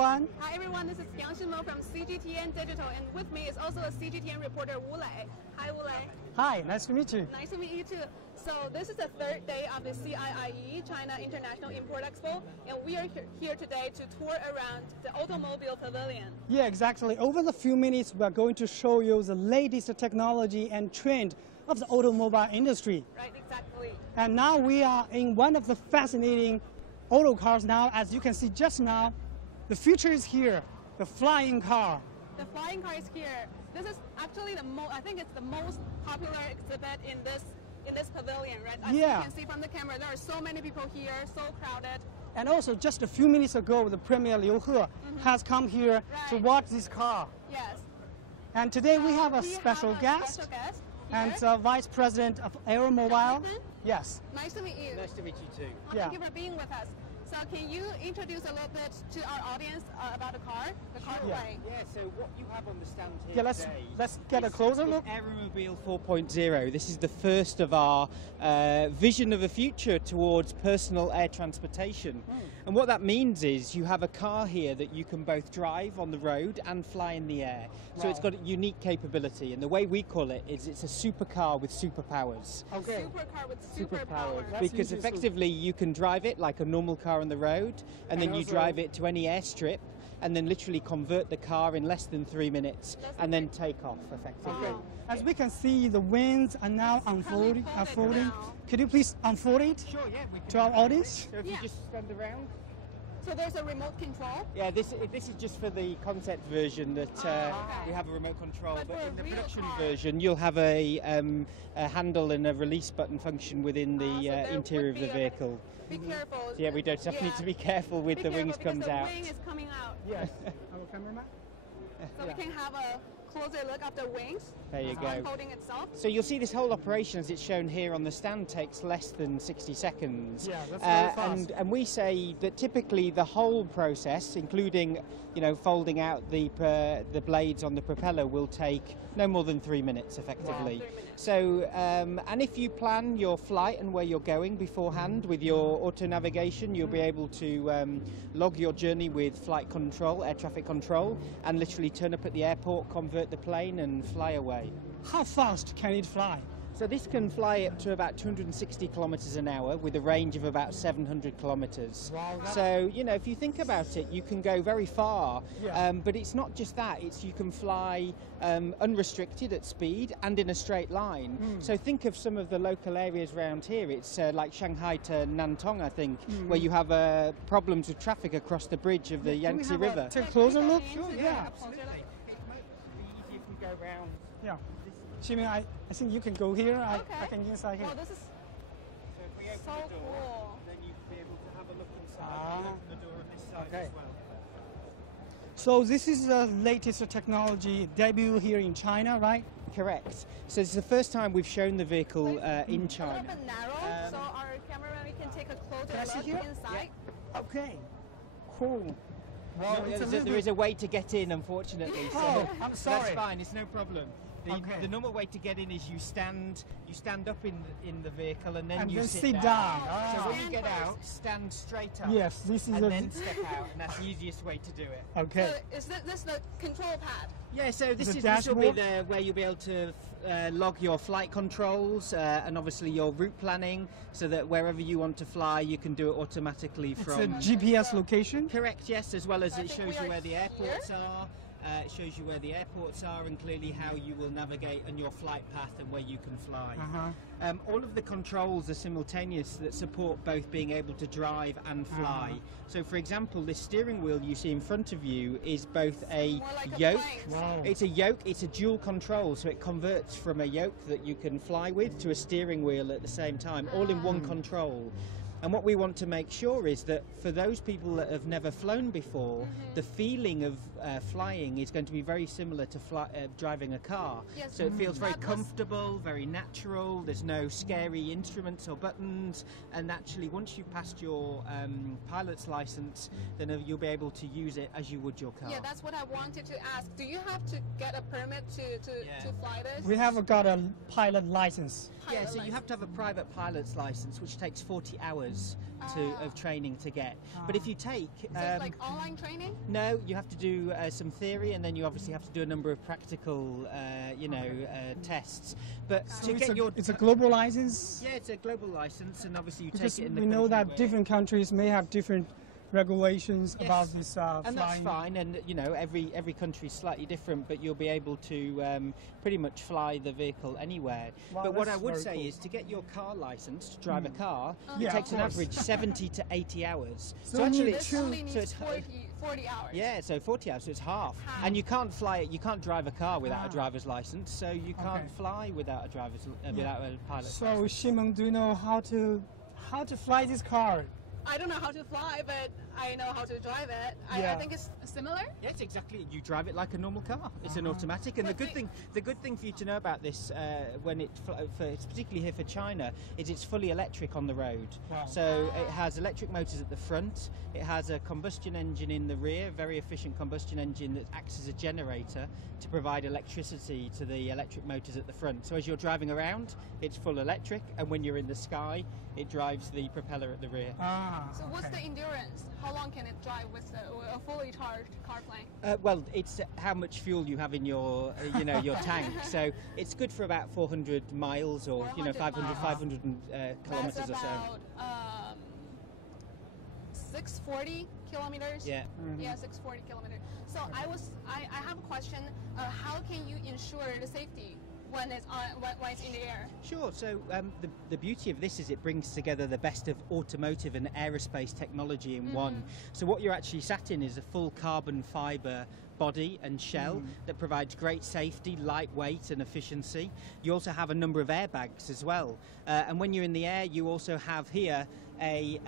Hi everyone, this is Xinmeng from CGTN Digital, and with me is also a CGTN reporter Wu Lei. Hi Wu Lei. Hi, nice to meet you. Nice to meet you too. So this is the third day of the CIIE, China International Import Expo, and we are here today to tour around the Automobile Pavilion. Yeah, exactly. Over the few minutes, we are going to show you the latest technology and trend of the automobile industry. Right, exactly. And now we are in one of the fascinating auto cars now. As you can see just now, the future is here, the flying car. The flying car is here. This is actually I think it's the most popular exhibit in this pavilion, right? As you can see from the camera, there are so many people here, so crowded. And also, just a few minutes ago, the Premier Liu He has come here to watch this car. Yes. And today we have a special guest. And Vice President of Aeromobil. Yes. Nice to meet you. Nice to meet you too. Thank you for being with us. So can you introduce a little bit to our audience about the car? Yeah, so what you have on the stand here today, let's get a closer look. Aeromobil 4.0. This is the first of our vision of a future towards personal air transportation. And what that means is you have a car here that you can both drive on the road and fly in the air. So it's got a unique capability, and the way we call it is it's a supercar with superpowers. Okay. Supercar with superpowers. Because effectively you can drive it like a normal car on the road, and then you drive it to any airstrip, and then literally convert the car in less than 3 minutes, and then take off effectively. As we can see, the wings are now unfolding. Could you please unfold it to our audience? So if you just stand around. So there's a remote control? Yeah, this is just for the concept version that we have a remote control, but in the production version you'll have a handle and a release button function within the interior of the vehicle. Be careful. So yeah, we definitely need to be careful with the wings comes out. The wing is coming out. Yes. Our cameraman. So we can have a closer look at the wings. There you go. Unfolding itself. So you'll see this whole operation, as it's shown here on the stand, takes less than 60 seconds. Yeah, that's very fast. And we say that typically the whole process, including folding out the blades on the propeller, will take no more than 3 minutes effectively. 3 minutes. So and if you plan your flight and where you're going beforehand with your auto navigation, you'll be able to log your journey with flight control, air traffic control, and literally turn up at the airport, convert the plane and fly away. How fast can it fly? So this can fly up to about 260 kilometers an hour with a range of about 700 kilometers. Wow. So, if you think about it, you can go very far, but it's not just that, you can fly unrestricted at speed and in a straight line. So think of some of the local areas around here. It's like Shanghai to Nantong, I think, where you have problems with traffic across the bridge of the Yangtze River. Take a closer look? Sure, yeah. Absolutely. Easy if you go around. Yeah. Xinmeng, I think you can go here. I can inside here. Oh, this is so if we open so the door, cool. then you'll be able to have a look inside and open the door of this side as well. So this is the latest technology debut here in China, right? Correct. So it's the first time we've shown the vehicle in A China. little bit narrow, so our cameraman can take a closer look inside. Okay. Cool. Wow, there is a way to get in, unfortunately. So I'm sorry. That's fine. It's no problem. The normal way to get in is you stand up in the vehicle and then you sit down. So when you get out, stand straight up. Yes, this is and then step out, and that's the easiest way to do it. Okay. So is this the control pad? Yeah, so this will be where you'll be able to log your flight controls and obviously your route planning, so that wherever you want to fly, you can do it automatically from. It's a GPS location? Correct, yes, as well as it shows you where the airports are. It shows you where the airports are and clearly how you will navigate on your flight path and where you can fly. All of the controls are simultaneous that support both being able to drive and fly. So for example, this steering wheel you see in front of you is both a yoke. It's a yoke, it's a dual control, so it converts from a yoke that you can fly with to a steering wheel at the same time, all in one control. And what we want to make sure is that for those people that have never flown before, the feeling of flying is going to be very similar to driving a car. Yes. So it feels very comfortable, very natural, there's no scary instruments or buttons, and actually once you've passed your pilot's license, then you'll be able to use it as you would your car. Yeah, that's what I wanted to ask. Do you have to get a permit to fly this? We have got a pilot license. Yeah, so you have to have a private pilot's license, which takes 40 hours. hours of training to get. But if you take... Is it like online training? No, you have to do some theory, and then you obviously have to do a number of practical, tests. But So to get it's a global license? Yeah, it's a global license, and obviously you Because take it in the we know country that where- different countries may have different regulations Yes, about this flying. and that's fine, and every country is slightly different, but you'll be able to pretty much fly the vehicle anywhere. Wow, but what I that's would very say cool. is to get your car license to drive a car, Yeah, it takes of an course. average 70 to 80 hours. So actually, This only needs it's 40 hours. yeah, so 40 hours, so it's half. Half. And you can't fly it. You can't drive a car without a driver's license, so you can't Okay. fly without a without a pilot's So license. Xinmeng, do you know how to fly this car? I don't know how to fly, but I know how to drive it. I Yeah. think it's similar. Yes, exactly. You drive it like a normal car. It's an automatic, and the good thing for you to know about this, it's particularly here for China, is it's fully electric on the road. Wow. So it has electric motors at the front. It has a combustion engine in the rear, very efficient combustion engine that acts as a generator to provide electricity to the electric motors at the front. So as you're driving around, it's full electric, and when you're in the sky, it drives the propeller at the rear. So what's the endurance? How long can it drive with a fully charged car plane? Well, it's how much fuel you have in your, your tank. So it's good for about 400 miles or 400 500 miles. 500 kilometers That's or so. about 640 kilometers. Yeah. Yeah, 640 kilometers. So I have a question. How can you ensure the safety when it's in the air? Sure. So the beauty of this is it brings together the best of automotive and aerospace technology in one. So what you're actually sat in is a full carbon fibre body and shell that provides great safety, lightweight and efficiency. You also have a number of airbags as well. And when you're in the air, you also have here a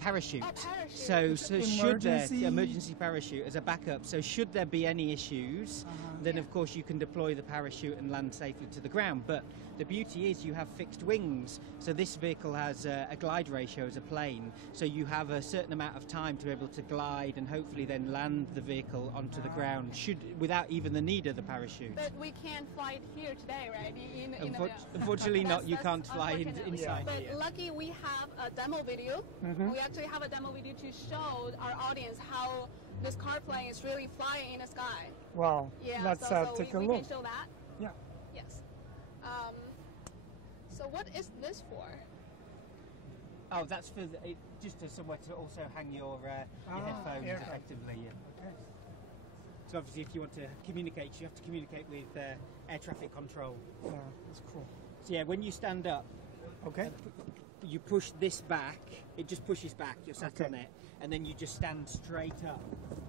parachute. Oh, parachute. So should Emergency? emergency parachute as a backup. So should there be any issues, then of course you can deploy the parachute and land safely to the ground. But the beauty is you have fixed wings. So this vehicle has a glide ratio as a plane. So you have a certain amount of time to be able to glide and hopefully then land the vehicle onto the ground without even the need of the parachute. But we can't fly it here today, right? Unfortunately not. You can't fly unfortunately. inside But here. lucky we have a demo video. We actually have a demo video to show our audience how this car plane is really flying in the sky. Wow. Yeah, Let's so take a we look. can show that. Yeah. Yes. So what is this for? Oh, that's for just somewhere to also hang your headphones earphones. effectively. Yeah. Okay. So obviously, if you want to communicate, you have to communicate with air traffic control. Yeah, that's cool. So yeah, when you stand up, Okay. you push this back. It just pushes back. You're sat Okay. on it, and then you just stand straight up,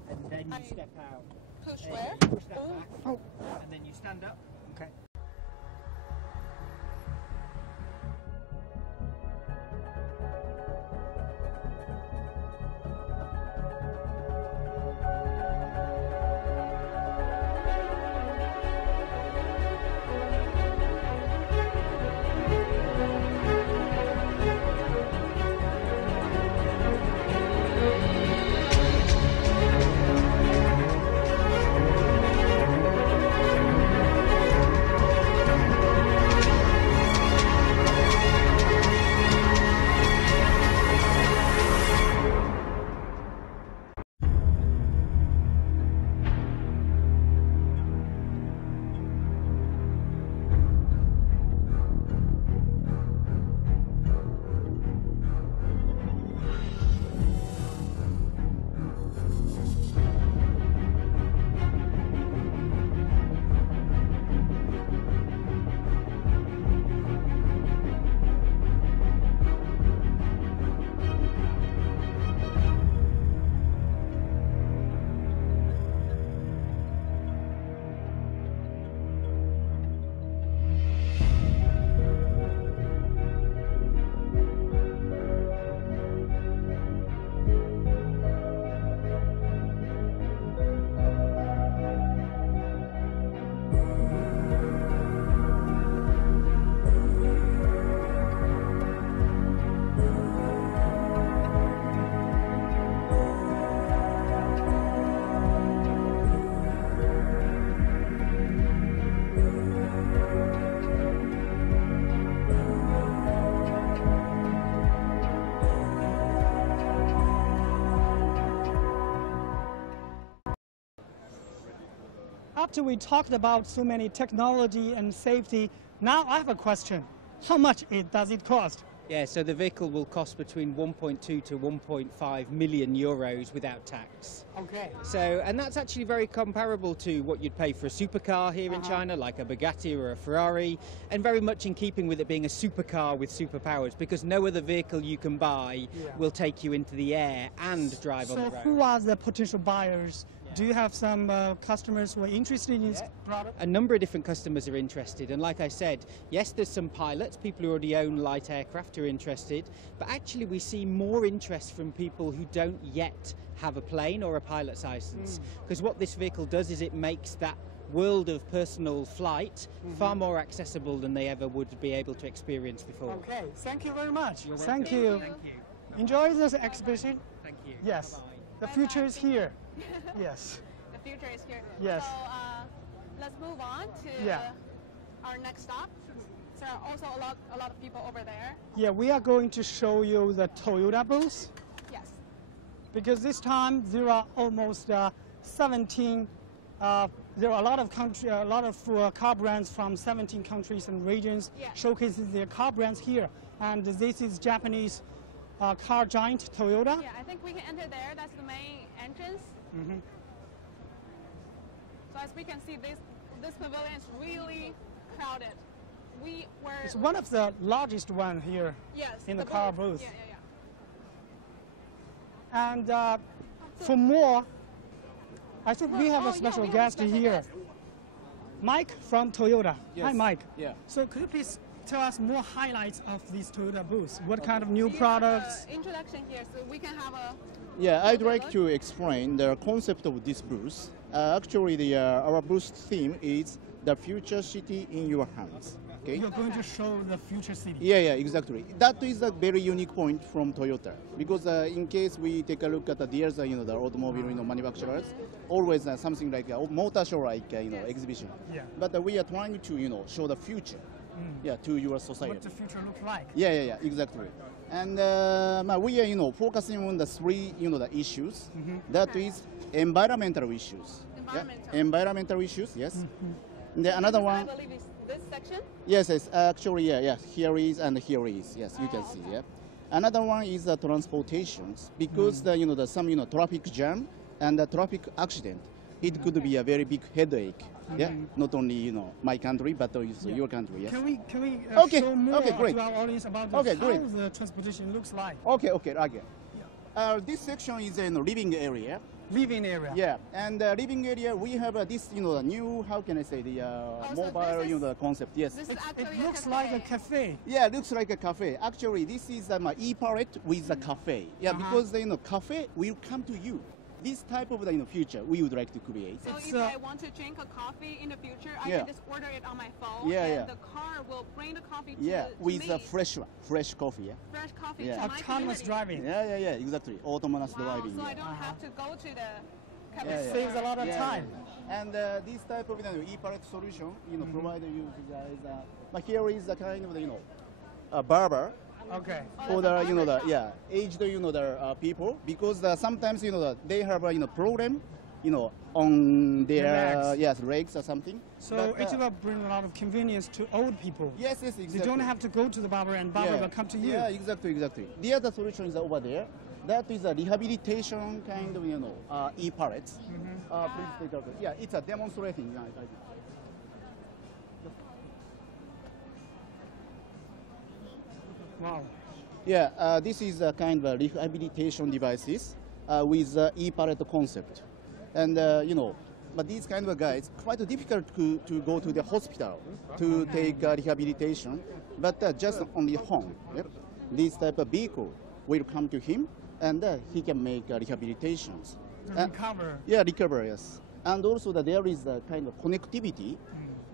and then you I step out. Push There you where? go, you push that Oh. back, Oh. and then you stand up. Okay. after we talked about so many technology and safety, now I have a question. How much does it cost? Yeah, so the vehicle will cost between 1.2 to 1.5 million euros without tax. Okay. So, and that's actually very comparable to what you'd pay for a supercar here in China, like a Bugatti or a Ferrari, and very much in keeping with it being a supercar with superpowers, because no other vehicle you can buy will take you into the air and drive on the road. So who are the potential buyers? Do you have some customers who are interested in this product? A number of different customers are interested, and like I said, yes, there's some pilots, people who already own light aircraft are interested, but actually we see more interest from people who don't yet have a plane or a pilot's license, because what this vehicle does is it makes that world of personal flight far more accessible than they ever would be able to experience before. Okay, thank you very much. You're welcome. Thank you. Thank you. Enjoy this exhibition. Thank you. Yes. Bye-bye. The future is here. Yes. The future is here. Yes. So let's move on to our next stop. There are also a lot of people over there. Yeah, we are going to show you the Toyota booth. Yes. Because this time there are almost 17. There are a lot of car brands from 17 countries and regions showcasing their car brands here. And this is Japanese car giant Toyota. Yeah, I think we can enter there. That's the main entrance. So as we can see, this pavilion is really crowded. It's one of the largest one here in the car booth. Yeah. And for more, I think we have a special guest here. Mike from Toyota. Yes. Hi, Mike. Yeah. So could you please tell us more highlights of this Toyota booth? What kind of new products? Introduction here, so we can have a... Yeah, I'd like to explain the concept of this booth. Actually, our booth theme is the future city in your hands. Okay. You're going to show the future city. Yeah, exactly. That is a very unique point from Toyota, because in case we take a look at the others, the automobile manufacturers, always something like a motor show like exhibition. Yeah. But we are trying to show the future, to your society. What the future looks like. Yeah, exactly. And we are focusing on the three the issues. That is environmental issues. Environmental issues. Yes. The another one. I believe it's this section. Yes. Actually, yeah. Here is and here is. Yes, you can see. Yeah. Another one is the transportations, because the some traffic jam and the traffic accident. It could be a very big headache. Yeah. Not only my country, but also your country. Yes. Can we show more great. to our audience about how the transportation looks like? Okay. This section is a living area. Living area. Yeah, and living area we have this new, how can I say, the mobile the concept. Yes. It looks like a cafe. Yeah, it looks like a cafe. Actually, this is my e-pallet with a cafe. Yeah, because cafe will come to you. This type of future we would like to create. So if I want to drink a coffee in the future, I can just order it on my phone, and the car will bring the coffee to with me. A fresh coffee. Yeah. Fresh coffee Yeah. to my Autonomous community. driving. Yeah, exactly. Autonomous driving. So I don't have to go to the cafe. It saves a lot of time. And this type of e-pallet solution, provide you guys. But here is a kind of a barber. Okay. For the aged the people, because sometimes they have problem on their legs or something. So it will bring a lot of convenience to old people. Yes, exactly. They don't have to go to the barber, and barber will come to you. Yeah, exactly. The other solution is over there. That is a rehabilitation kind of e-pallets. Please take a look. Yeah, it's a demonstrating. Wow. Yeah, this is a kind of rehabilitation devices with e-pallet concept. And, but these kind of guys, quite difficult to go to the hospital to take rehabilitation, but just on the home. Yep. This type of vehicle will come to him, and he can make rehabilitations. Recover. Yeah, recover, yes. And also there is a kind of connectivity,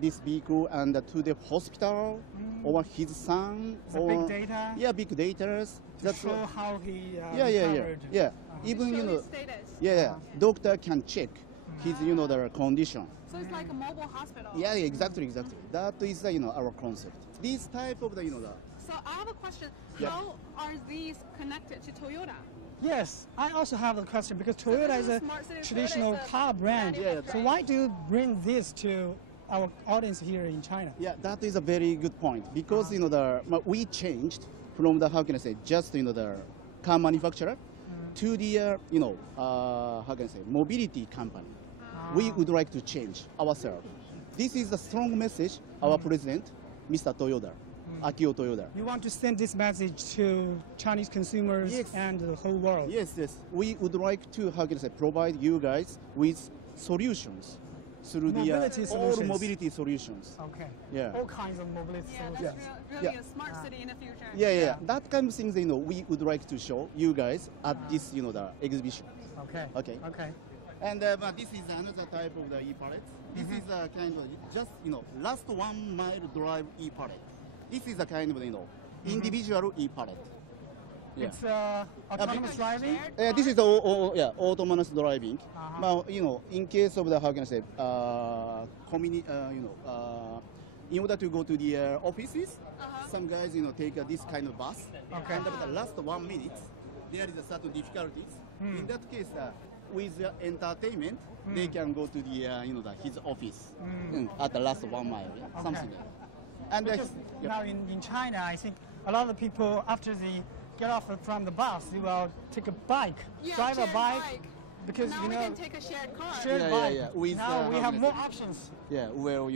this vehicle and to the hospital, or his son, or big data. Yeah, big data. To show how he recovered. Yeah. Even doctor can check his the condition. So it's like a mobile hospital. Yeah, exactly. That is our concept. This type of So I have a question. How are these connected to Toyota? Yes, I also have a question because Toyota is a traditional car brand. Yeah, so why do you bring this to our audience here in China? Yeah, that is a very good point because we changed from the just the car manufacturer to the mobility company. We would like to change ourselves. This is a strong message our president, Mr. Toyoda. Akio Toyoda. You want to send this message to Chinese consumers and the whole world? Yes, yes. We would like to, provide you guys with solutions through all mobility solutions. Okay. Yeah. All kinds of mobility solutions. That's really a smart city in the future. Yeah. That kind of things, we would like to show you guys at this, the exhibition. Okay. And this is another type of the e-pallet. This is a kind of just, last 1 mile drive e-pallet. This is a kind of, individual e-pallet. Yeah. It's autonomous driving? This is autonomous driving. Now, in case of the, in order to go to the offices, some guys, take this kind of bus. Okay. And the last 1 minute, there is a certain difficulties. In that case, with entertainment, they can go to the, his office at the last 1 mile, something like that. And now in China, I think a lot of people, after they get off from the bus, they will take a bike, drive a bike. Because, now we can take a shared car. Shared bike. Yeah. With, now we have more options. Yeah, well,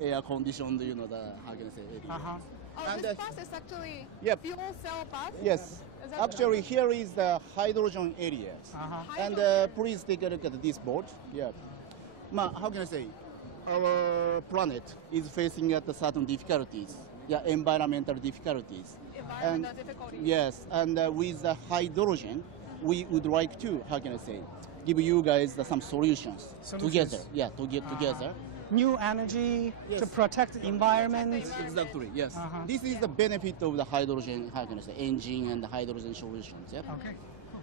air conditioned, the, how can I say, area. Oh, and this bus is actually fuel cell bus? Yes. Actually, here is the hydrogen areas. And please take a look at this board. Yeah. How can I say? Our planet is facing at certain difficulties. Yeah, environmental difficulties. Difficulties. Yes, and with the hydrogen, we would like to, how can I say, give you guys some solutions together. Yeah, to get together. New energy to protect the environment. Exactly, yes. This is the benefit of the hydrogen, how can I say, engine and the hydrogen solutions. Yeah. Okay.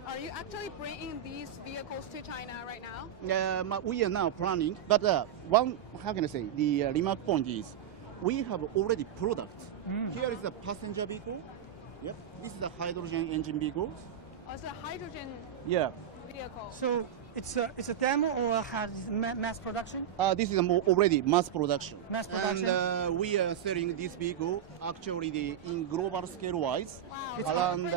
Are you actually bringing these vehicles to China right now? We are now planning, but one, how can I say, the remark point is, we have already products. Here is a passenger vehicle. Yep. This is a hydrogen engine vehicle. Oh, it's a hydrogen vehicle. So it's a demo or has mass production? This is already mass production. Mass production. And we are selling this vehicle actually in global scale wise around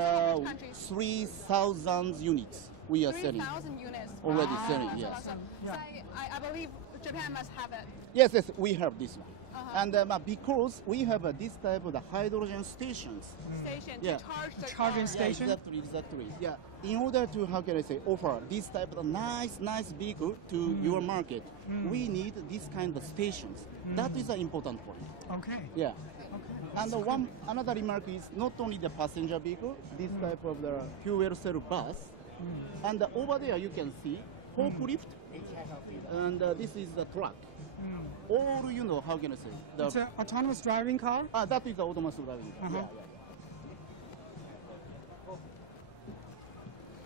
3,000 units. We are selling. 3,000 units. Already selling, yes. Awesome. So I believe Japan must have it. Yes, we have this one. And because we have this type of the hydrogen stations. To charge the charging car. station. Exactly. Yeah. In order to, how can I say, offer this type of nice vehicle to your market, we need this kind of stations. That is an important point. Okay. Yeah. And another remark is not only the passenger vehicle, this type of the fuel cell bus, and over there you can see forklift, and this is the truck. All, how can I say? It's an autonomous driving car? That is the autonomous driving car. Yeah.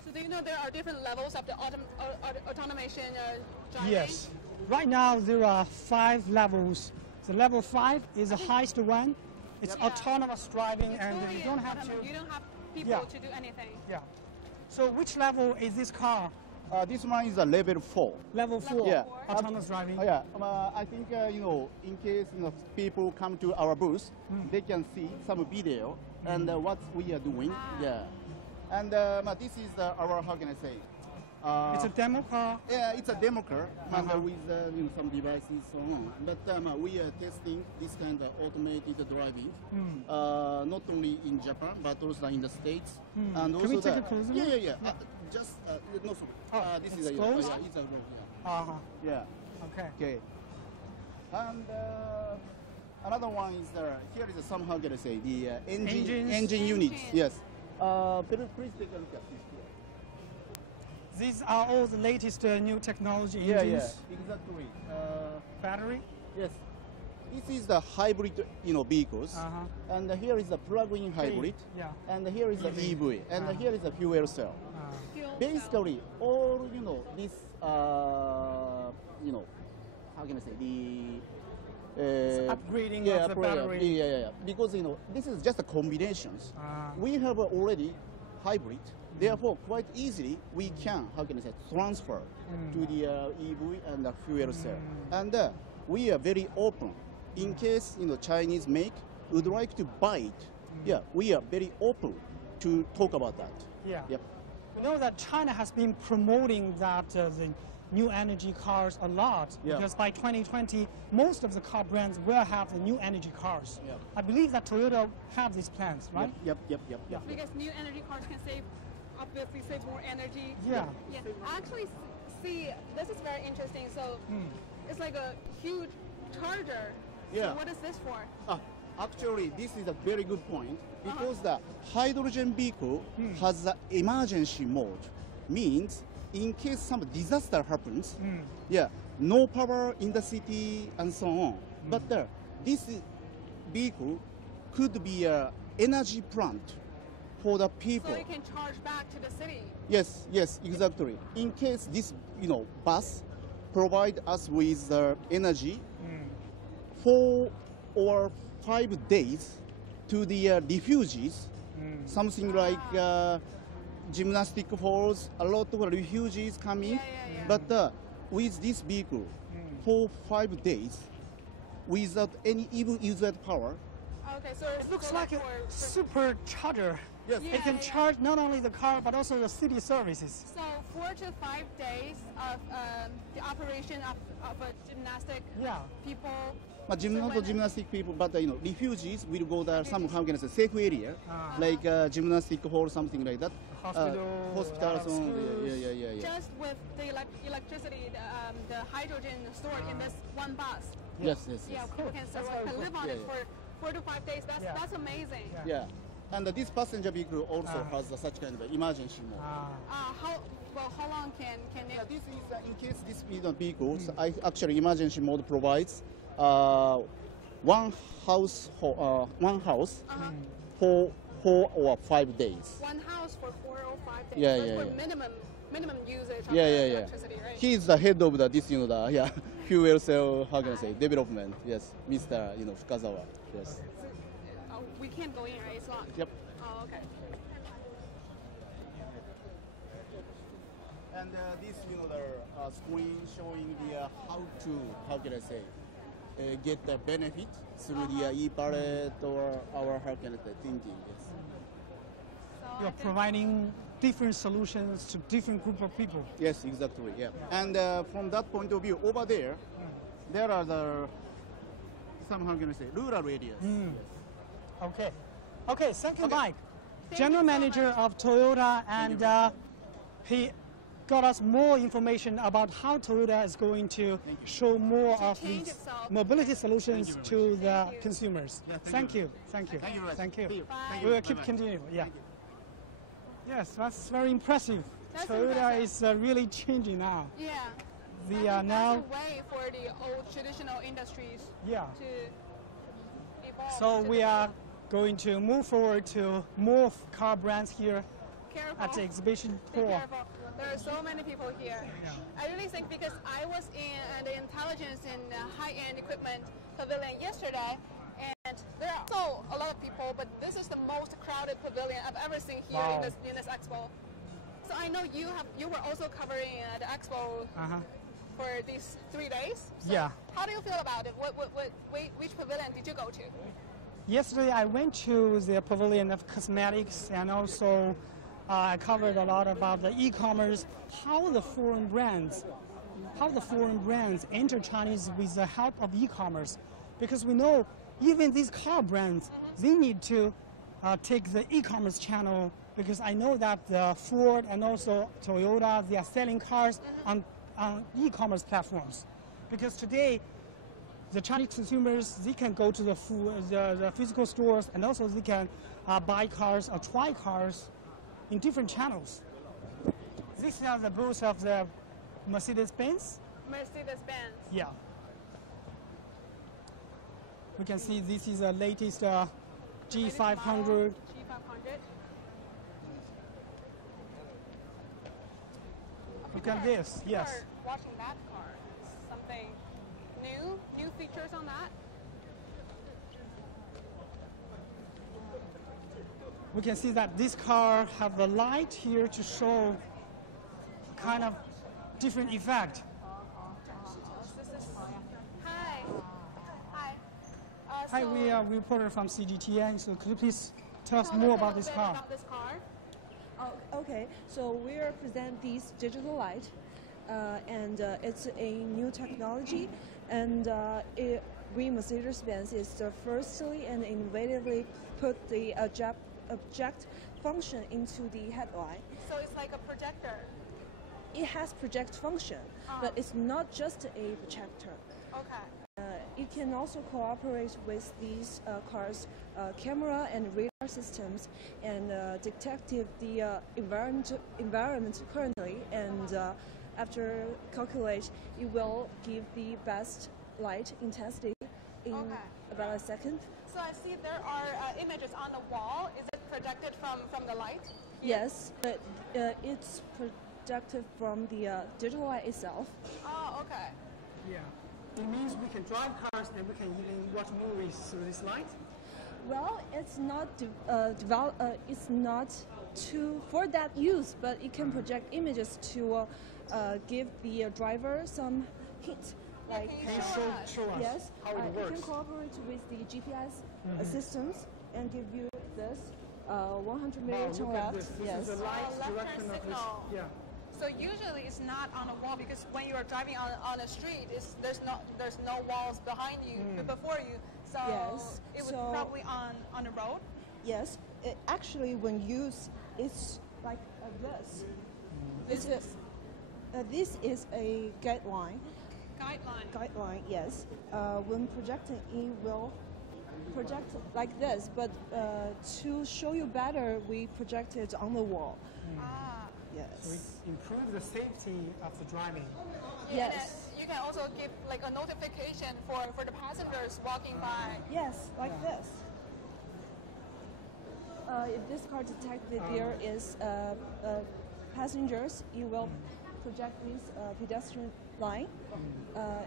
So do you know there are different levels of the automation driving? Yes. Right now there are 5 levels. So level 5 is the highest one. It's autonomous driving, and you don't have to. You don't have people to do anything. Yeah. So which level is this car? This one is a level 4. Level 4. Yeah. Autonomous driving. Yeah. I think in case people come to our booth, they can see some video and what we are doing. Yeah. And this is our, how can I say? It's a demo car. Yeah, it's a demo car with some devices so on. But we are testing this kind of automated driving, not only in Japan but also in the States. And also Can we take a closer look? Yeah. Just no, sorry. This is a closed? it's a yeah. Okay. And another one is here is some, how can I say, the engine units. Yes. Please take a look at this. These are all the latest new technology engines. Yeah, exactly. Battery? Yes. This is the hybrid, vehicles. And here is the plug-in hybrid. And here is the EV. And here is the fuel cell. Basically, all, this, how can I say, the upgrading of the battery. Yeah. Because, this is just a combinations. We have already hybrid Therefore, quite easily we can, how can I say, transfer to the EV and the fuel cell. And we are very open. In case Chinese make would like to buy it, yeah, we are very open to talk about that. Yeah. Yep. We know that China has been promoting that the new energy cars a lot, because by 2020, most of the car brands will have the new energy cars. Yep. I believe that Toyota have these plans, right? Yep. Because new energy cars can obviously save more energy. Yeah. Actually, see, this is very interesting. So it's like a huge charger. Yeah. So what is this for? Actually, this is a very good point, because the hydrogen vehicle has the emergency mode, means in case some disaster happens, no power in the city and so on. But this vehicle could be an energy plant for the people. So it can charge back to the city. Yes, exactly. In case this, bus provide us with the energy 4 or 5 days to the refugees, something like gymnastic halls, a lot of refugees coming. But with this vehicle, 4 or 5 days, without any even user power. Okay, so It looks like a supercharger. Yes. It can charge not only the car, but also the city services. So 4 to 5 days of the operation of a gymnastic people. Not gymnastic people, but refugees will go there some, how can I say, safe area, like gymnastic hall, something like that. Hospitals. Just with the electricity, the hydrogen stored in this one bus. Yes. Yeah, people can live on it for 4 to 5 days. That's amazing. Yeah. And this passenger vehicle also has such kind of emergency mode. How long can it? This is in case this vehicle, actually emergency mode provides one house for 4 or 5 days. One house for 4 or 5 days. Yeah, so yeah, for yeah. minimum usage of Yeah. electricity, right? He is the head of this, fuel cell, how can I say, development. Yes, Mr. Fukazawa. Yes. We can't go in, right? It's locked. Yep. Oh, okay. And this, the screen showing the how can I say, get the benefit through the e-pallet or our, how can I say, thinking. Yes. So You're providing different solutions to different group of people. Yes, exactly. Yeah. And from that point of view, over there, there are the some, how can I say, rural areas. Okay, thank you, Mike. Thank General you so Manager much. of Toyota, and he got us more information about how Toyota is going to show more of change these itself. mobility solutions to the Thank you. consumers. Yeah, Thank you. Thank you very much. Thank you. Bye. We will keep continuing. Yeah. Yes, that's very impressive. That's Toyota impressive. is really changing now. Yeah. We I are think now. that's a way for the old traditional industries Yeah. to evolve. So to we the- are going to move forward to more car brands here Careful. at the exhibition Be hall. careful. There are so many people here. I really think because I was in the intelligence and high-end equipment pavilion yesterday, and there are also a lot of people, but this is the most crowded pavilion I've ever seen here Wow. in this expo. So I know you were also covering the expo for these 3 days. So Yeah. How do you feel about it? Which pavilion did you go to? Yesterday I went to the pavilion of cosmetics, and also I covered a lot about the e-commerce, how the foreign brands enter Chinese with the help of e-commerce. Because we know even these car brands, they need to take the e-commerce channel, because I know that Ford and also Toyota, they are selling cars on e-commerce platforms. Because today, the Chinese consumers, they can go to the physical stores, and also they can buy cars or try cars in different channels. These are the booths of the Mercedes-Benz. Mercedes-Benz. Yeah. We can see this is the latest G500. G500. Look at this, yes. Are watching that car. Something new features on that. we can see that this car have the light here to show kind of different effect. Hi. Hi. Hi, we are reporter from CGTN. So could you please tell us more about this car? Oh, okay, so we represent this digital light, and it's a new technology, and we Mercedes-Benz is the firstly and innovatively put the object function into the headlight. So it's like a projector. It has project function, but it's not just a projector. Okay. It can also cooperate with these cars' camera and radar systems and detect the environment currently, and after calculate, it will give the best light intensity in about a second. So I see there are images on the wall. Is it projected from the light? Yes, but it's projected from the digital light itself. Oh, okay. Yeah. It means we can drive cars and we can even watch movies through this light? Well, it's not it's not for that use, but it can project images to give the driver some hint. Like, can you show us yes, how it works? It can cooperate with the GPS systems and give you this 100 meters to left. This yes. is the light direction of this. Yeah. So usually it's not on a wall because when you are driving on a street, there's no walls behind you, before you. So yes. it was probably on the road. Yes, actually, when used, it's like this. This is a guideline. Guideline, yes. When projecting, it will project like this, but to show you better, we project it on the wall. Yes. So it improves the safety of the driving. Yes. You can also give like a notification for the passengers walking by. Yes, like this. If this car detects that there is passengers, it will project this pedestrian line.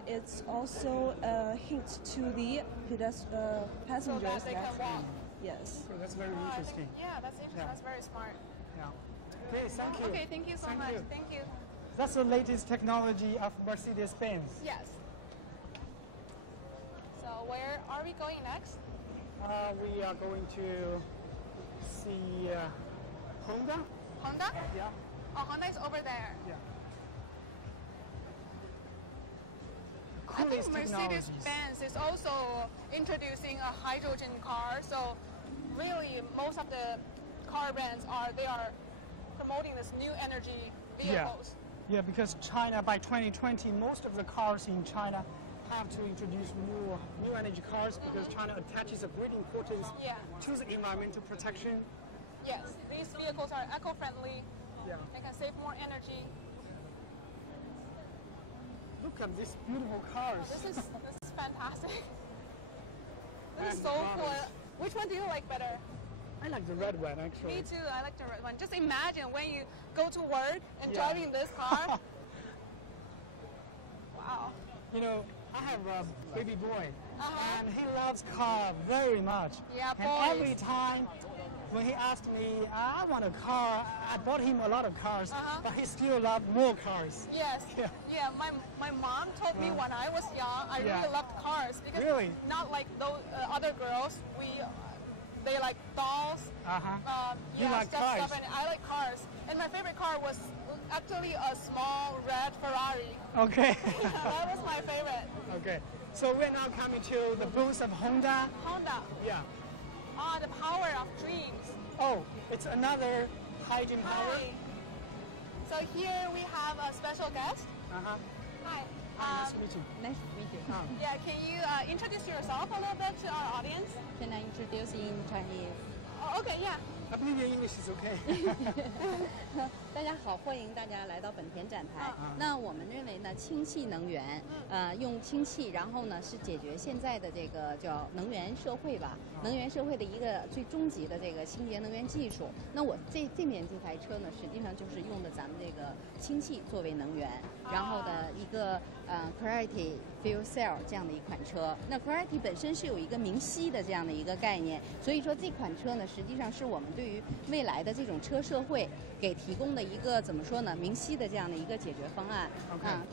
It's also a hint to the passengers so that they can walk. Yes. So that's very interesting. That's interesting. Yeah. That's very smart. Yeah. Okay, thank you. Okay, thank you so much. Thank you. That's the latest technology of Mercedes-Benz. Yes. So where are we going next? We are going to see Honda. Honda? Yeah. Oh, Honda is over there. Yeah. I think Mercedes-Benz is also introducing a hydrogen car. So really, most of the car brands are promoting this new energy vehicles. Yeah, because China by 2020, most of the cars in China have to introduce new energy cars because China attaches a great importance to the environmental protection. Yes, these vehicles are eco-friendly. Yeah. They can save more energy. Look at these beautiful cars. This is fantastic. This is so cool. Which one do you like better? I like the red one, actually. Me too. I like the red one. Just imagine when you go to work and driving this car. Wow. You know, I have a baby boy, and he loves car very much. Yeah, and every time when he asked me, I want a car, I bought him a lot of cars, but he still loved more cars. Yes. Yeah. My mom told me when I was young, I really loved cars because not like those other girls. They like dolls. You like cars? Stuff, and I like cars. And my favorite car was actually a small red Ferrari. Okay. That was my favorite. Okay. So we're now coming to the booth of Honda. Honda. Yeah. The power of dreams. Oh, it's another hydrogen power. So here we have a special guest. Hi. Nice to meet you. Nice to meet you. Yeah, can you introduce yourself a little bit to our audience? Can I introduce in Chinese? Oh, okay, yeah. I believe your English is okay. 大家好，欢迎大家来到本田展台。那我们认为呢，氢气能源，用氢气，然后呢是解决现在的这个叫能源社会吧，能源社会的一个最终极的这个清洁能源技术。那我这面这台车呢，实际上就是用的咱们这个氢气作为能源，然后的一个 Clarity Fuel Cell 这样的一款车。那 Clarity 本身是有一个明晰的这样的一个概念，所以说这款车呢，实际上是我们对于未来的这种车社会给提供的一个怎么说呢，明晰的这样的一个解决方案。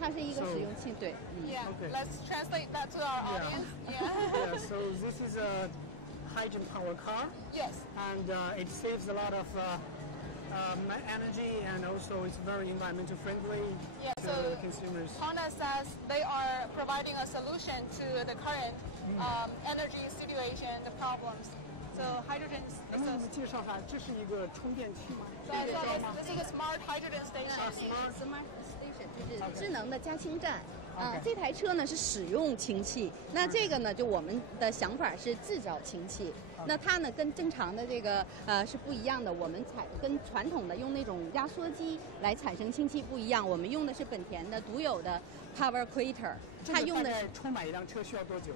它是一个使用器，对。Yeah. Let's translate that to our audience. Yeah. So this is a hydrogen-powered car. Yes. And it saves a lot of energy, and also it's very environmental friendly to consumers. Honda says they are providing a solution to the current energy situation, the problems. So hydrogen is a... 能不能介绍下，这是一个充电器吗？ This is a smart hydrogen station. Smart Station 就是智能的加氢站。这台车呢是使用氢气，那这个呢就我们的想法是制造氢气。那它呢跟正常的这个是不一样的，我们跟传统的用那种压缩机来产生氢气不一样，我们用的是本田的独有的 Power Creator， 它用的充满一辆车需要多久？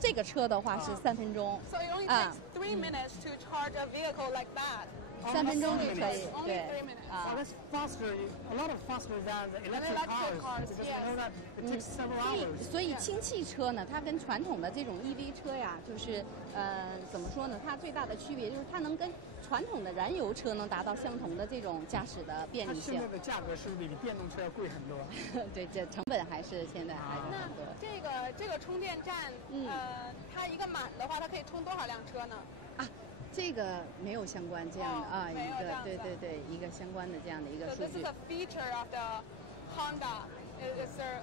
这个车的话是3分钟。 So it only takes 3 minutes to charge a vehicle like that. 3分钟就可以，对。 3 minutes. That's faster, a lot faster than the electric cars, because you know that it takes several hours. 所以氢气车呢，它跟传统的这种 EV 车呀，就是怎么说呢？它最大的区别就是它能跟传统的燃油车能达到相同的这种驾驶的便利性。它现在的价格是不是比电动车要贵很多？对，这成本还是现在还是很多。这个充电站，它一个满的话，它可以充多少辆车呢？这个没有相关这样的一个对一个相关的这样的一个数据。So this is a feature of the Honda.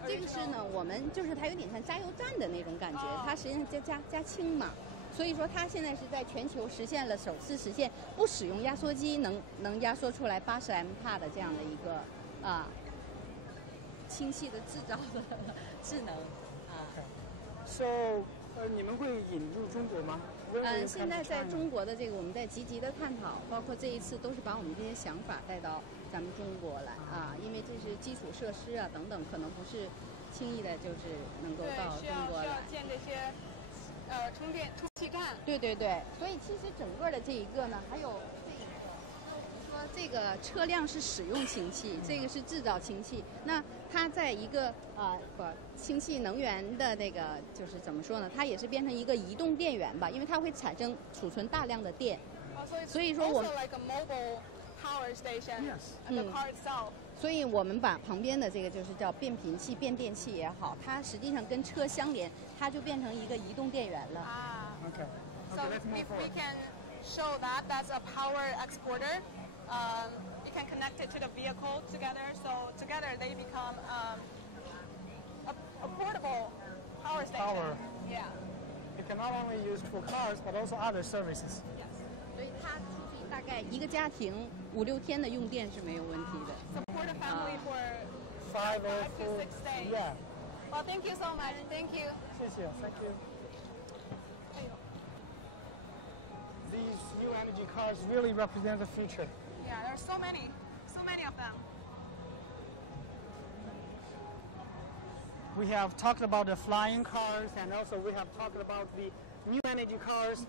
这个是呢，我们就是它有点像加油站的那种感觉，它实际上加氢嘛，所以说它现在是在全球实现了首次实现不使用压缩机能压缩出来80 mph 的这样的一个氢气的制造的智能So 你们会引入中国吗？现在在中国的这个我们在积极的探讨，包括这一次都是把我们这些想法带到咱们中国来因为这是基础设施等等，可能不是轻易的就是能够到中国来。需要建这些充气站。对，所以其实整个的这一个呢，还有这个车辆是使用氢气，这个是制造氢气。那它在一个氢气能源的那个就是怎么说呢？它也是变成一个移动电源吧，因为它会储存大量的电。所以说我们 like a mobile power station and the car itself. 所以我们把旁边的这个就是叫变频器、变电器也好，它实际上跟车相连，它就变成一个移动电源了。Okay. So if we can show that that's a power exporter. You can connect it to the vehicle together, so together they become a portable power station. Yeah. It can not only used for cars, but also other services. Yes. 所以它出去大概一个家庭5、6天的用电是没有问题的。Support a family for 5 to 6 days. Yeah. Well, thank you so much. Thank you. 谢谢 Thank you. These new energy cars really represent the future. Yeah, there are so many of them. We have talked about the flying cars, and also we have talked about the new energy cars.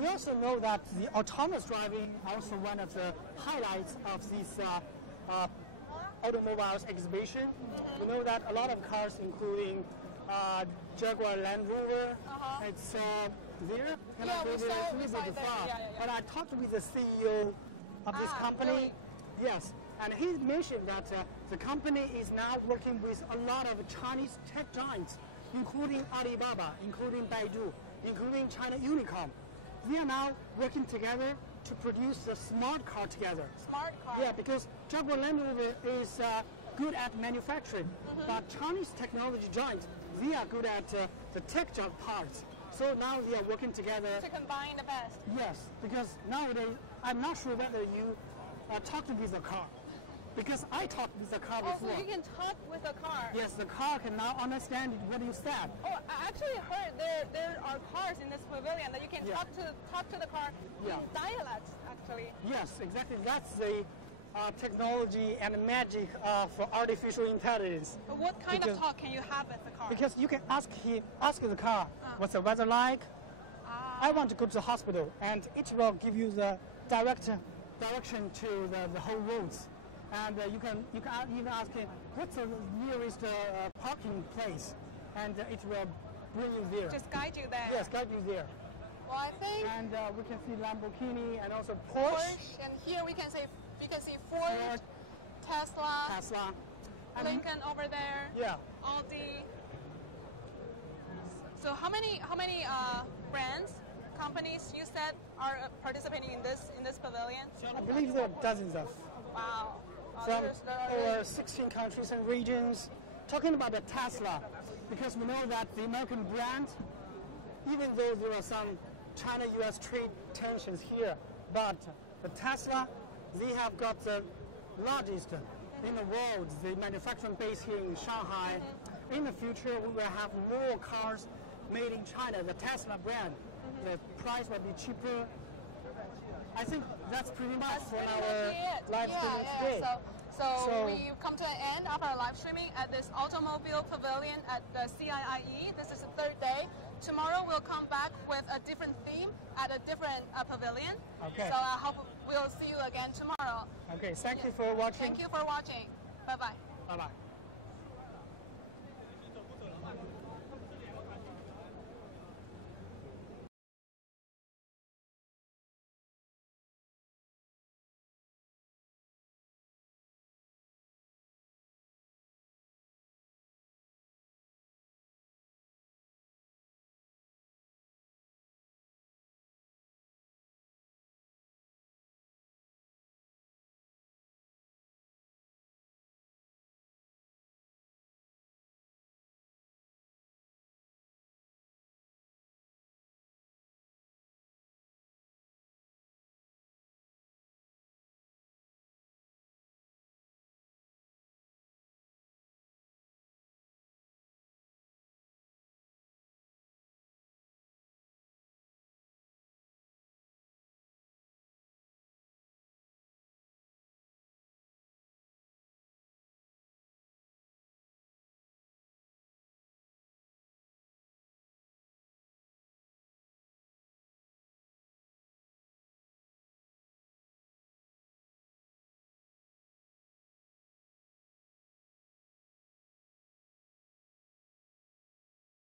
We also know that the autonomous driving also one of the highlights of this automobiles exhibition. We know that a lot of cars, including Jaguar Land Rover, it's there. Yeah, we saw the far. Yeah. But I talked with the CEO of this company. Really? Yes, and he mentioned that the company is now working with a lot of Chinese tech giants, including Alibaba, including Baidu, including China Unicom. They are now working together to produce the smart car together. Smart car. Yeah, because Jaguar Land Rover is good at manufacturing, but Chinese technology giants, they are good at the tech job parts. So now they are working together. To combine the best. Yes, because nowadays, I'm not sure whether you talked with the car. Because I talked with the car before. So you can talk with the car. Yes, the car can now understand what you said. Oh, I actually heard there are cars in this pavilion that you can talk to the car in dialects, actually. Yes, exactly. That's the technology and magic of artificial intelligence. But what kind of talk can you have with the car? Because you can ask the car, what's the weather like? I want to go to the hospital, and it will give you the direction to the whole roads. And you can even ask him, what's the nearest parking place? And it will bring you there. Just guide you there. Yes, guide you there. Well, I think. And we can see Lamborghini and also Porsche. And here we can see Ford, Tesla. Lincoln over there. Yeah. Audi. So how many brands, companies you said are participating in this pavilion? I believe there are dozens of. Wow. From over 16 countries and regions. Talking about the Tesla, because we know that the American brand, even though there are some China-US trade tensions here, but the Tesla, they have got the largest in the world, the manufacturing base here in Shanghai. In the future, we will have more cars made in China, the Tesla brand. The price will be cheaper. I think that's pretty much for our live streaming today. So we come to an end of our live streaming at this automobile pavilion at the CIIE. This is the third day. Tomorrow we'll come back with a different theme at a different pavilion. Okay. So I hope we'll see you again tomorrow. Okay, thank you for watching. Thank you for watching. Bye-bye. Bye-bye.